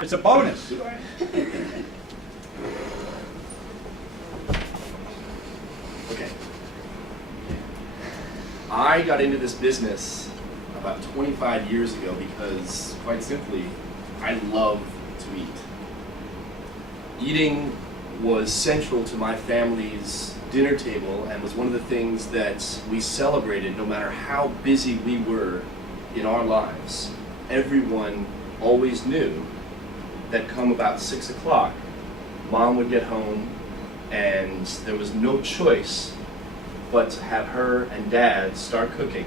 It's a bonus. Okay. I got into this business about 25 years ago because, quite simply, I love to eat. Eating was central to my family's dinner table and was one of the things that we celebrated no matter how busy we were in our lives. Everyone always knew that come about 6 o'clock, Mom would get home and there was no choice but to have her and Dad start cooking.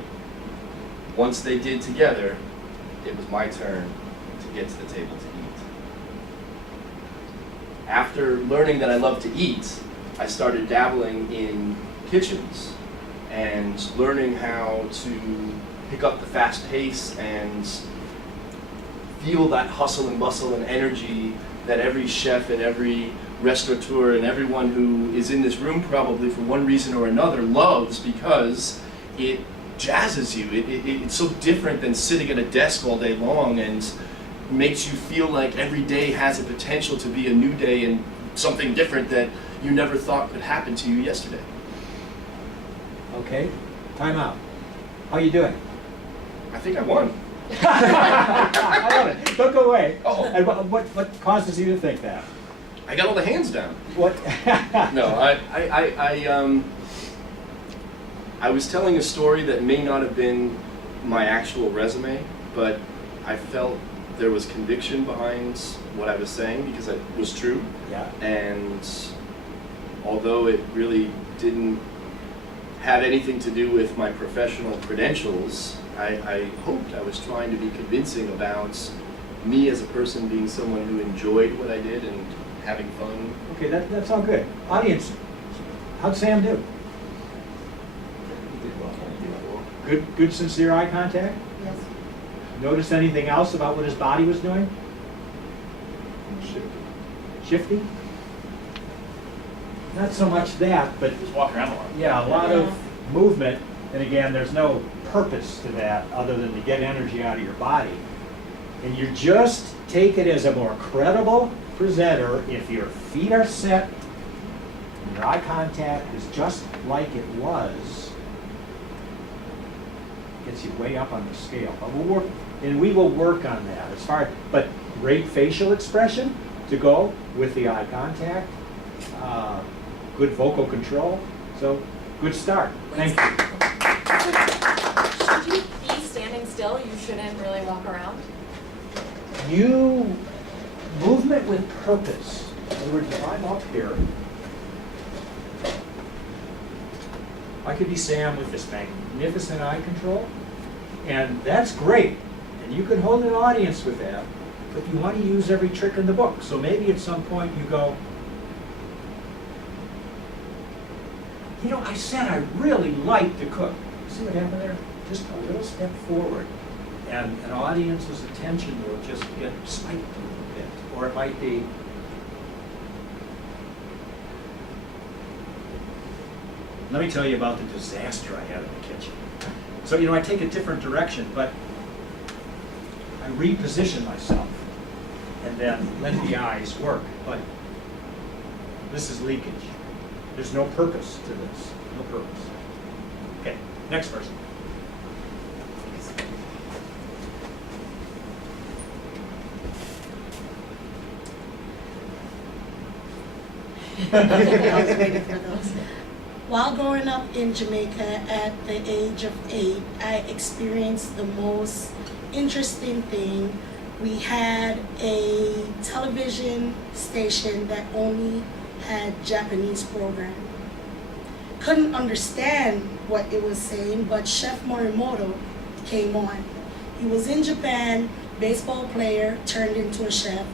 Once they did together, it was my turn to get to the table to eat. After learning that I love to eat, I started dabbling in kitchens and learning how to pick up the fast pace and feel that hustle and bustle and energy that every chef and every restaurateur and everyone who is in this room probably for one reason or another loves, because it jazzes you. It's so different than sitting at a desk all day long and makes you feel like every day has a potential to be a new day and something different that you never thought could happen to you yesterday. Okay, time out. How you doing? I think I won. I love it. Don't go away. Oh. And what causes you to think that? I got all the hands down. What? No, I was telling a story that may not have been my actual resume, but I felt there was conviction behind what I was saying because it was true. Yeah. And although it really didn't have anything to do with my professional credentials, I hoped I was trying to be convincing about me as a person being someone who enjoyed what I did and having fun. Okay, that's all good. Audience, how'd Sam do? Good sincere eye contact? Yes. Notice anything else about what his body was doing? Shifty? Not so much that, but Just walk around a lot. yeah, a lot of movement. And again, there's no purpose to that other than to get energy out of your body. And you just take it as a more credible presenter if your feet are set and your eye contact is just like it was. Gets you way up on the scale. But we will work on that as far. But great facial expression to go with the eye contact. Good vocal control. So good start. Thank you. Should you be standing still? You shouldn't really walk around. Movement with purpose. In other words, if I'm up here, I could be Sam with this magnificent eye control, and that's great. And you can hold an audience with that, but you want to use every trick in the book. So maybe at some point you go, you know, I said I really like to cook. See what happened there? Just a little step forward. And an audience's attention will just get spiked a little bit. Or it might be, let me tell you about the disaster I had in the kitchen. So, you know, I take a different direction, but I reposition myself and then let the eyes work. But this is leakage. There's no purpose to this. No purpose. Okay, next person. I was waiting for those. While growing up in Jamaica at the age of 8, I experienced the most interesting thing. We had a television station that only had Japanese programming. Couldn't understand what it was saying, but Chef Morimoto came on. He was in Japan, baseball player, turned into a chef.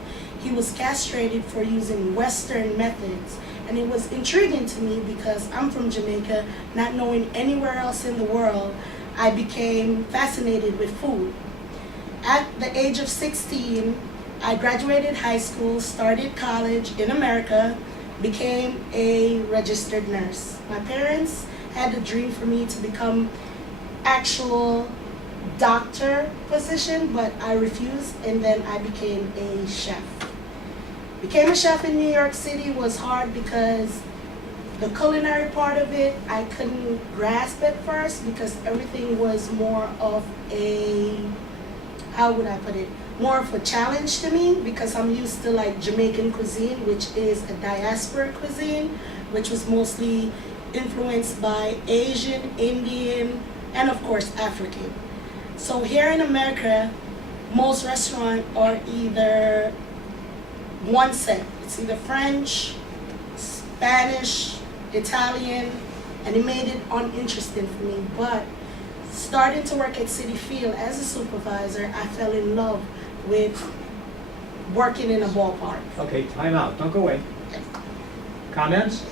He was castrated for using Western methods. And it was intriguing to me because I'm from Jamaica, not knowing anywhere else in the world, I became fascinated with food. At the age of 16, I graduated high school, started college in America, became a registered nurse. My parents had a dream for me to become actual doctor position, but I refused, and then I became a chef. Became a chef in New York City was hard because the culinary part of it, I couldn't grasp at first because everything was more of a, how would I put it, more of a challenge to me because I'm used to like Jamaican cuisine, which is a diaspora cuisine, which was mostly influenced by Asian, Indian, and of course African. So here in America, most restaurants are either one set. It's either French, Spanish, Italian, and it made it uninteresting for me. But starting to work at City Field as a supervisor, I fell in love with working in a ballpark. Okay, time out. Don't go away. Comments?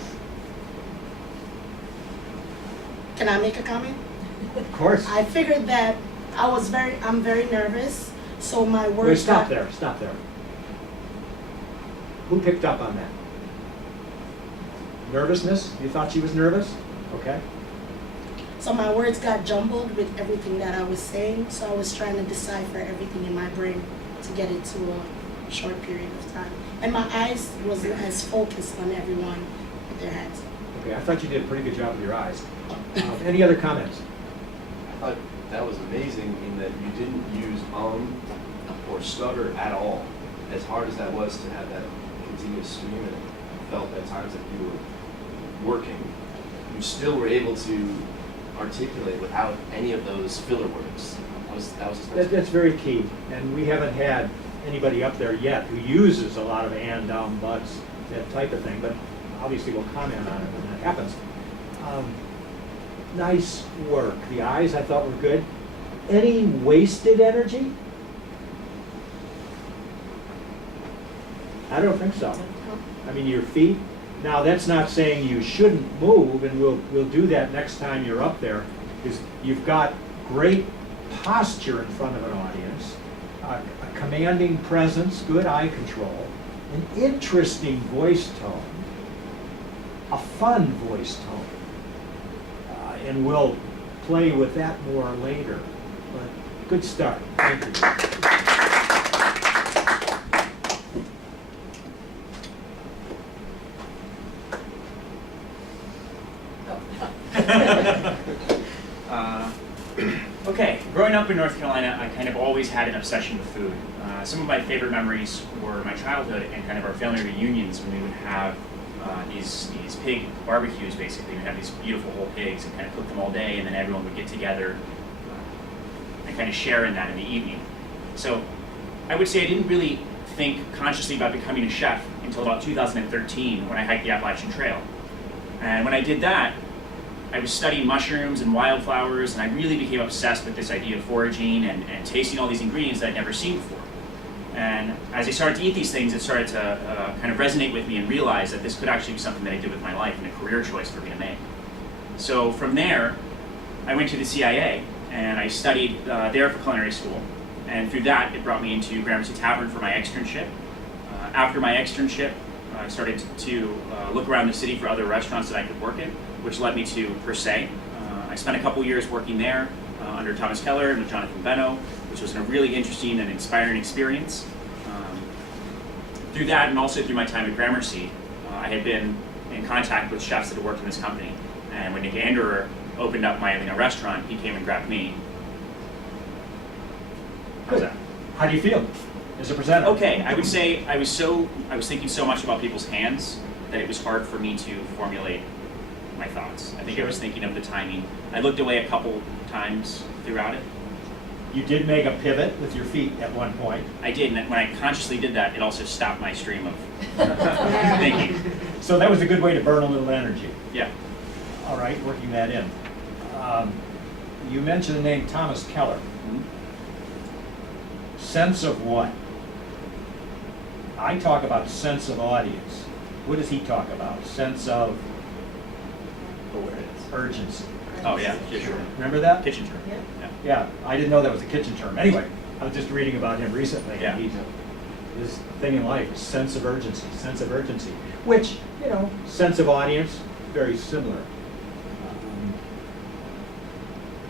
Can I make a comment? Of course. I figured that I'm very nervous, so my Wait, words stop got, there. Stop there. Who picked up on that? Nervousness? You thought she was nervous? Okay. so my words got jumbled with everything that I was saying, so I was trying to decipher everything in my brain to get it to a short period of time. And my eyes wasn't as focused on everyone with their heads. Okay, I thought you did a pretty good job with your eyes. Any other comments? I thought that was amazing in that you didn't use or stutter at all. As hard as that was to have that continuous stream and it felt at times that you were working, you still were able to articulate without any of those filler words. That was That's very key, and we haven't had anybody up there yet who uses a lot of and, buts, that type of thing, but obviously we'll comment on it when that happens. Nice work. The eyes I thought were good. Any wasted energy? I don't think so. I mean, your feet. Now, that's not saying you shouldn't move, and we'll do that next time you're up there, because you've got great posture in front of an audience, a commanding presence, good eye control, an interesting voice tone, a fun voice tone, and we'll play with that more later. But good start. Thank you. Okay, growing up in North Carolina, I kind of always had an obsession with food. Some of my favorite memories were my childhood and kind of our family reunions when we would have these pig barbecues, basically. We'd have these beautiful whole pigs and kind of cook them all day, and then everyone would get together and kind of share in that in the evening. So I would say I didn't really think consciously about becoming a chef until about 2013 when I hiked the Appalachian Trail. And when I did that, I was studying mushrooms and wildflowers, and I really became obsessed with this idea of foraging and tasting all these ingredients that I'd never seen before. And as I started to eat these things, it started to kind of resonate with me and realize that this could actually be something that I did with my life and a career choice for me to make. So from there, I went to the CIA, and I studied there for culinary school. And through that, it brought me into Gramercy Tavern for my externship. After my externship, I started to look around the city for other restaurants that I could work in, which led me to Per Se. I spent a couple years working there under Thomas Keller and with Jonathan Beno, which was a really interesting and inspiring experience. Through that, and also through my time at Gramercy, I had been in contact with chefs that had worked in this company. And when Nick Anderer opened up my restaurant, he came and grabbed me. How's that? How do you feel as a presenter? Okay, I would say I was thinking so much about people's hands that it was hard for me to formulate my thoughts. I think I was thinking of the timing. I looked away a couple times throughout it. You did make a pivot with your feet at one point. I did, and when I consciously did that, it also stopped my stream of thinking. So that was a good way to burn a little energy. Yeah. All right, working that in. You mentioned the name Thomas Keller. Mm-hmm. Sense of what? I talk about sense of audience. What does he talk about? Sense of urgency. Oh yeah, sure. Remember that? Kitchen term. Yeah. Yeah. Yeah, I didn't know that was a kitchen term. Anyway, I was just reading about him recently. Yeah. And his thing in life is sense of urgency, which, sense of audience, very similar.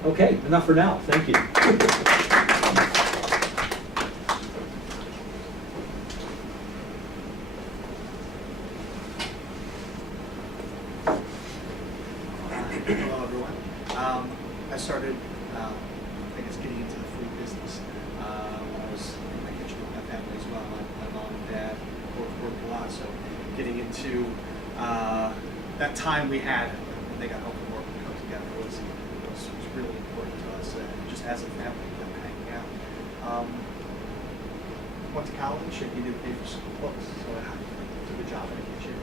Okay, enough for now. Thank you. Hello, everyone. I started, I guess, getting into the food business when I was in my kitchen with my family as well. My mom and dad both worked a lot, so getting into that time we had when they got home from work and cooked together was really important to us, just as a family, hanging out. Went to college and he didn't pay for some books, so I took a job in the kitchen,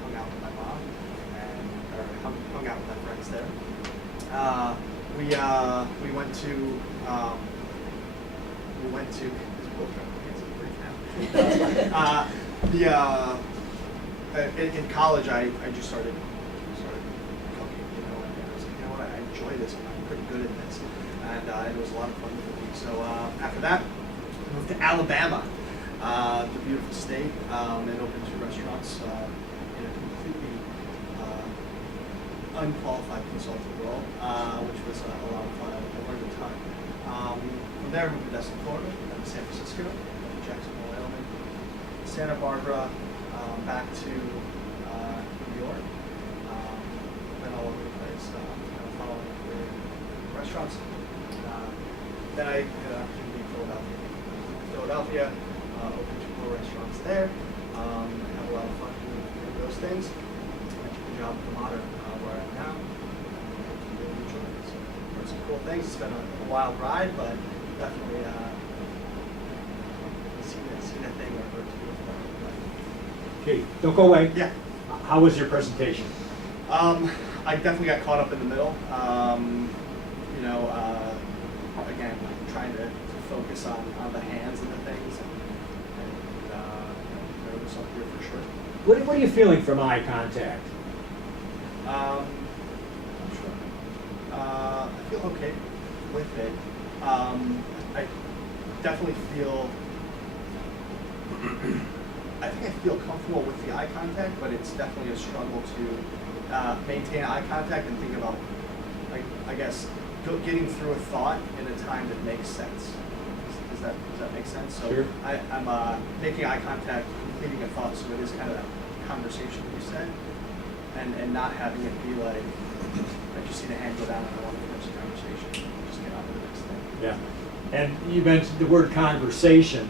hung out with my mom, or hung out with my friends there. We went to in college I just started cooking, and I was like, you know what, I enjoy this, I'm pretty good at this, and it was a lot of fun for me. So after that, I moved to Alabama, the beautiful state, and opened 2 restaurants in a completely unqualified consultant role, which was a lot of fun. I learned a ton. From there, I moved to Destin, Florida, then to San Francisco, then to Jacksonville, Wyoming, Santa Barbara, back to New York, been all over the place, kind of following a career in restaurants. Then I came to Philadelphia, opened 2 more restaurants there, had a lot of fun doing those things. I took a job at the Modern, where I am now. Really enjoy it. So, learned some cool things. It's been a wild ride, but definitely seen a thing or two. Okay, don't go away. Yeah. How was your presentation? I definitely got caught up in the middle. Again, trying to focus on the hands and the things, and there was something here for sure. What are you feeling from eye contact? I'm sure. I feel okay with it. I definitely feel. I think I feel comfortable with the eye contact, but it's definitely a struggle to maintain eye contact and think about, I guess, getting through a thought in a time that makes sense. Does that make sense? So Sure. I'm making eye contact, completing a thought, so it is kind of a conversation you said, and not having it be like, I just see the hand go down and I want to finish the conversation. Just get on to the next thing. Yeah. And you mentioned the word conversation.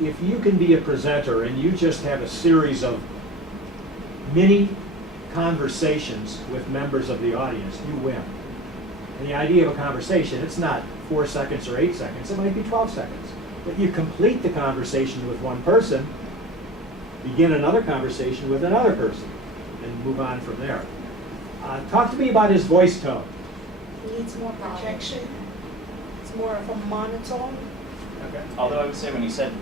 If you can be a presenter and you just have a series of mini conversations with members of the audience, you win. And the idea of a conversation, it's not 4 seconds or 8 seconds, it might be 12 seconds. But you complete the conversation with one person, begin another conversation with another person, and move on from there. Talk to me about his voice tone. He needs more projection. It's more of a monotone. Okay. Although I would say when you said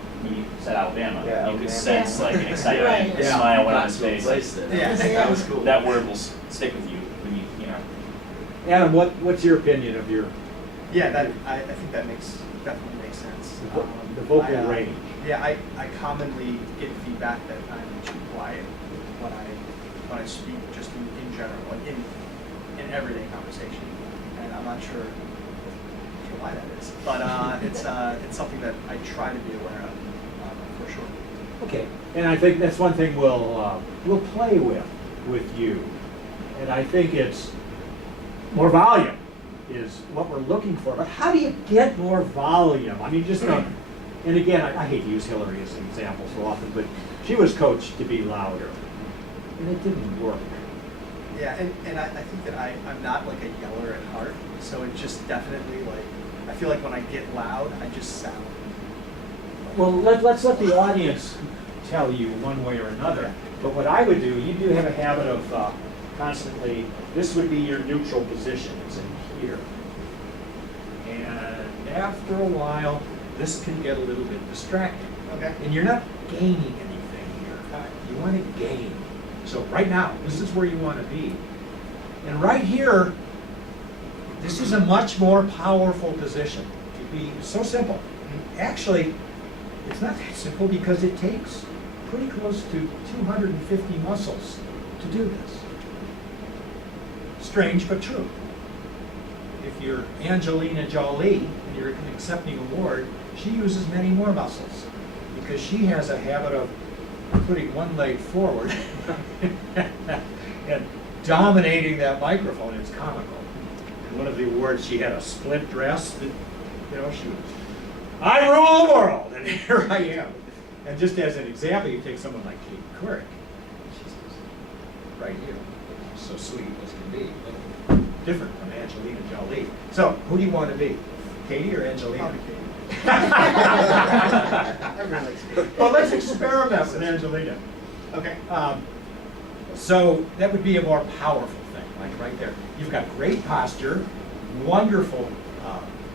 Alabama, Yeah, you could Alabama. sense like an excitement, Right. a Yeah. smile went on Got his to a face. place that Yeah. that was cool. That word will stick with you when you know. Adam, what's your opinion of your Yeah, I think that definitely makes sense. the vocal I, range? Yeah, I commonly get feedback that I'm too quiet when I speak, just in general, like in everyday conversation, and I'm not sure why that is, but it's something that I try to be aware of, for sure. Okay, and I think that's one thing we'll play with you, and I think it's more volume is what we're looking for. But how do you get more volume? I mean, and again, I hate to use Hillary as an example so often, but she was coached to be louder, and it didn't work. Yeah, and I think that I'm not like a yeller at heart, so it just definitely like, I feel like when I get loud, I just sound. Well, let's let the audience tell you one way or another. But what I would do, you do have a habit of constantly, this would be your neutral position, it's in here. And after a while, this can get a little bit distracting. Okay. And you're not gaining anything here. You want to gain. So right now, this is where you want to be. And right here, this is a much more powerful position. It'd be so simple. Actually, it's not that simple because it takes pretty close to 250 muscles to do this. Strange, but true. you're Angelina Jolie and you're accepting an award, she uses many more muscles because she has a habit of putting one leg forward and dominating that microphone. It's comical. And one of the awards, she had a split dress that, you know, she was, I rule the world, and here I am. And just as an example, you take someone like Kate Couric. She's right here. So sweet as can be, but different from Angelina Jolie. So, who do you want to be? Katie or Angelina? Probably Katie. I really like Katie. Well, let's experiment with Angelina. Okay. So that would be a more powerful thing, like right there. You've got great posture, wonderful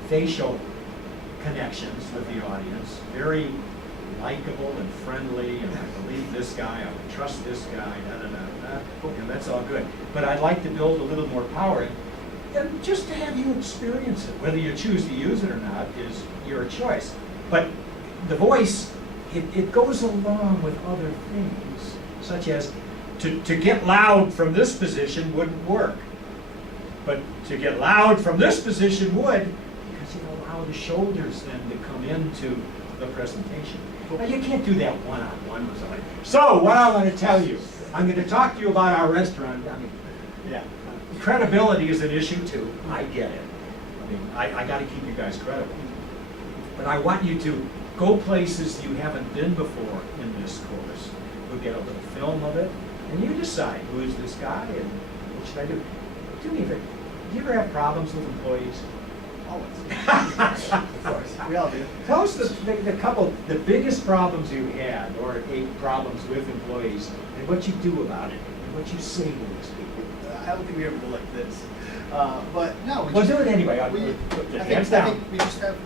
facial connections with the audience, very likable and friendly, and I believe this guy, I would trust this guy, and that's all good. But I'd like to build a little more power in, and just to have you experience it. Whether you choose to use it or not is your choice. But the voice, it goes along with other things, such as to get loud from this position wouldn't work. But to get loud from this position would, because you allow the shoulders then to come into the presentation. Now, you can't do that one-on-one with somebody. So what I want to tell you, I'm going to talk to you about our restaurant. I mean, yeah, credibility is an issue too. I get it. I mean, I got to keep you guys credible. But I want you to go places you haven't been before in this course. We'll get a little film of it, and you decide who is this guy and what should I do. Do me a favor. Do you ever have problems with employees? Always. Of course. We all do. Tell us the biggest problems you had, or problems with employees, and what you do about it, and what you say to these people. I don't think we ever go like this. But no, we Well, just, do it anyway. put Put hands down. I think we just have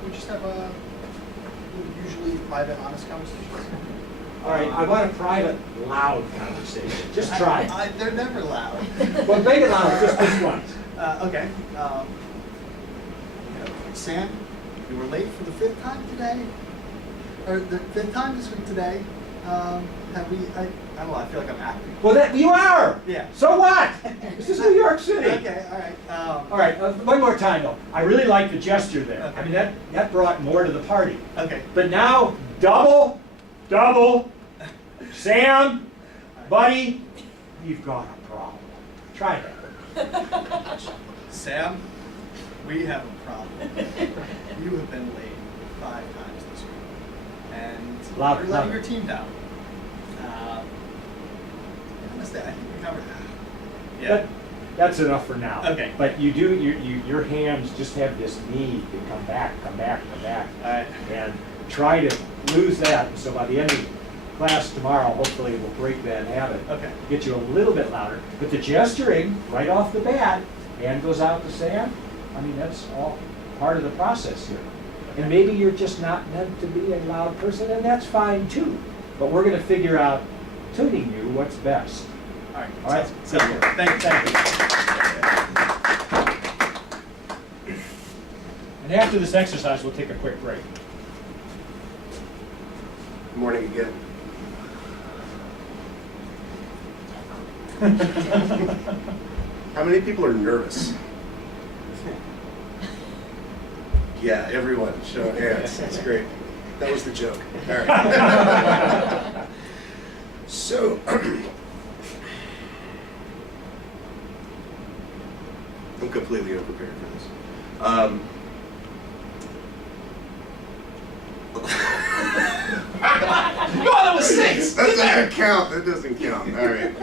usually private, honest conversations. All right, I want a private, loud conversation. Just try. They're never loud. Well, make it loud, just this once. Okay. Sam, we were late for the 5th time today, or the 5th time this week today. Have we? I don't know. I feel like I'm acting. Well, that you are. Yeah. So what? This is New York City. Okay. All right. All right. One more time though. I really like the gesture there. Okay. I mean that brought more to the party. Okay. But now double. Sam, buddy, you've got a problem. Try that. Sam, we have a problem. You have been late 5 times this week, and Louder, you're letting louder. your team down. I think we covered that. Yeah. That's enough for now. Okay. But your hands just have this need to come back. All right. And try to lose that. And so by the end of class tomorrow, hopefully we'll break that habit. Okay. Get you a little bit louder. But the gesturing, right off the bat, hand goes out to Sam. I mean, that's all part of the process here. And maybe you're just not meant to be a loud person, and that's fine too. But we're going to figure out, tuning you, what's best. All right. All right? Sounds good. Thank you. And after this exercise, we'll take a quick break. Good morning again. How many people are nervous? Yeah, everyone, show of hands. That's great. That was the joke. All right. So, I'm completely unprepared for this. No, that was 6. That doesn't count. That doesn't count. All right.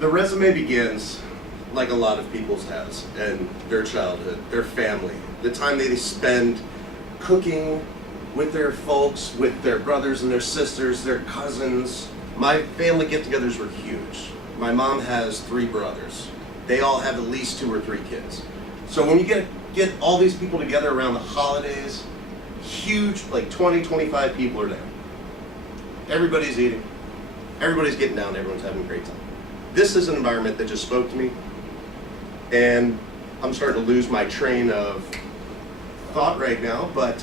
The resume begins like a lot of people's has, and their childhood, their family, the time they spend cooking with their folks, with their brothers and their sisters, their cousins. My family get-togethers were huge. My mom has 3 brothers. They all have at least 2 or 3 kids. So when you get all these people together around the holidays, huge, like 20, 25 people are there. Everybody's eating. Everybody's getting down. Everyone's having a great time. This is an environment that just spoke to me, and I'm starting to lose my train of thought right now, but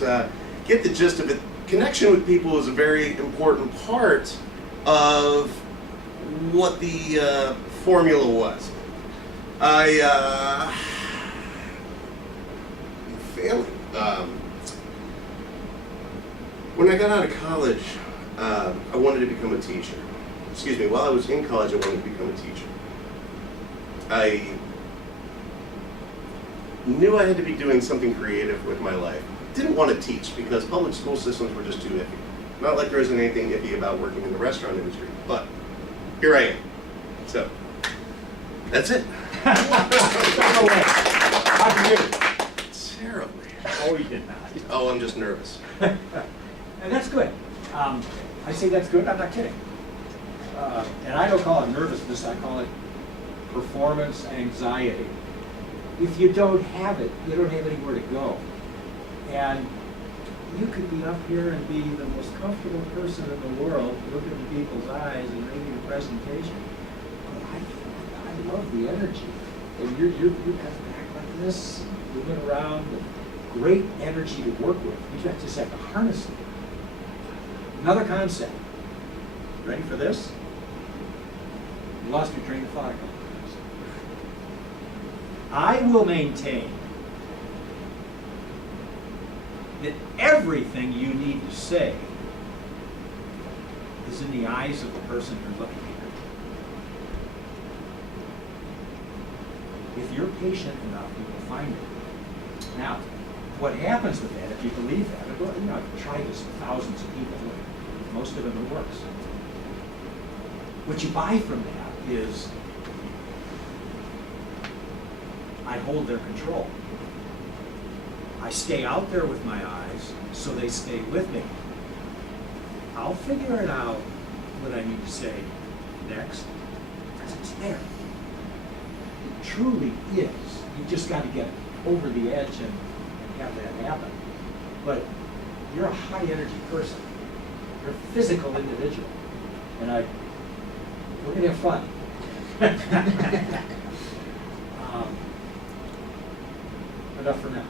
get the gist of it. Connection with people is a very important part of what the formula was. I'm failing. When I got out of college, I wanted to become a teacher. Excuse me, while I was in college, I wanted to become a teacher. I knew I had to be doing something creative with my life. Didn't want to teach because public school systems were just too iffy. Not like there isn't anything iffy about working in the restaurant industry, but here I am. So, that's it. How'd you do? Terribly. Oh, you did not. Oh, I'm just nervous. And that's good. I say that's good, I'm not kidding. And I don't call it nervousness, I call it performance anxiety. If you don't have it, you don't have anywhere to go. And you could be up here and be the most comfortable person in the world, looking at people's eyes and reading a presentation. But I love the energy. And you're kind of back like this, moving around, with great energy to work with. You just have to harness it. Another concept. Ready for this? You lost your train of thought a couple times. I will maintain that everything you need to say is in the eyes of the person you're looking at. If you're patient enough, you will find it. Now, what happens with that, if you believe that, I've tried this with thousands of people, most of them it works. What you buy from that is, I hold their control. I stay out there with my eyes, so they stay with me. I'll figure it out what I need to say next, because it's there. It truly is. You just got to get over the edge and have that happen. But you're a high energy person. You're a physical individual. And we're going to have fun. Enough for now.